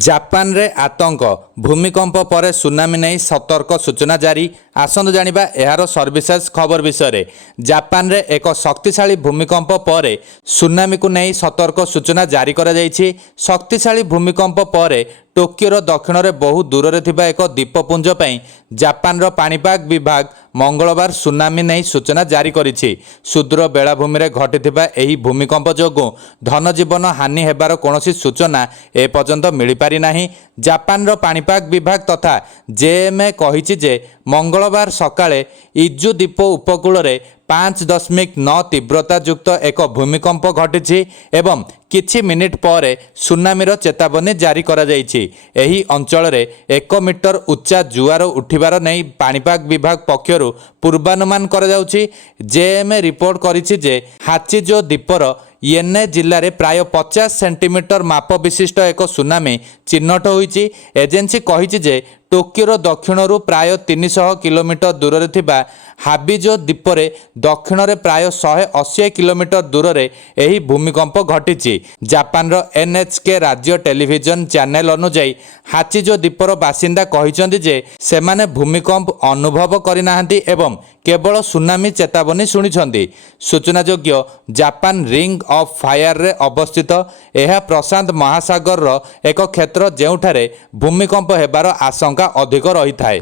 Japan रे आतंक भूमिकंप पर सुनामी नहीं सतर्क सूचना जारी। आसंतु जानिबा एहार सर्विसेस खबर विषय रे। जापान रे एक शक्तिशाली भूमिकंप पर सुनामी को नहीं सतर्क सूचना जारी करा जायछि। शक्तिशाली भूमिकंप पर टोकियोर दक्षिण रे बहु दूर रे थिबा एक द्वीपपुंज पई जापान रो पाणीपाग विभाग मंगलवार सुनामी नहीं सूचना जारी करिछि। सुदूर बेलाभूमि रे घटिथिबा एही भूमिकंप जोगु धनजीवन हानि हेबार कोनोसी सूचना ए पर्यंत मिली पारि नाही। जापान रो पाणीपाग विभाग तथा जेएमए कहिछि जे मंगलवार सकाळे इजु द्वीप उपकूल रे 5.9 तीव्रता युक्त एक भूमिकंप घटिछि एवं किछि मिनिट पर सुनामीर चेतावनी जारी करा जायछि। एही अंचल रे 1 मीटर उच्चा जुआर उठिबार नहीं पाणीपाग विभाग पक्षरु पूर्वानुमान करा जाउछि। जेएमए रिपोर्ट करिछि जे हाचिजो द्वीपर येने जिले में प्राय 50 सेंटीमीटर माप विशिष्ट एक सुनामी चिन्हट होइछि। एजेंसी कहिछि जे टोकियोर दक्षिणरू प्राय 300 किलोमीटर दूर रे थिबा हाबिजो द्वीपरे दक्षिण रे प्राय 180 किलोमीटर दूर रे एही भूमिकंप घटिछि। जापान रो एनएचके राज्य टेलीविजन चैनल अनुसार हाचिजो द्वीपर बासिंदा कहिसंती जे सेमाने भूमिकंप अनुभव करिनाहांती एवं केवल सुनामी चेतावनी शुणिछंती। सूचनायोग्य जापान रिंग ऑफ फायर रे अवस्थित यह प्रशांत महासागर रो एक क्षेत्र जेउठारे भूमिकंप हेबार आशंका अधिक रही थाए।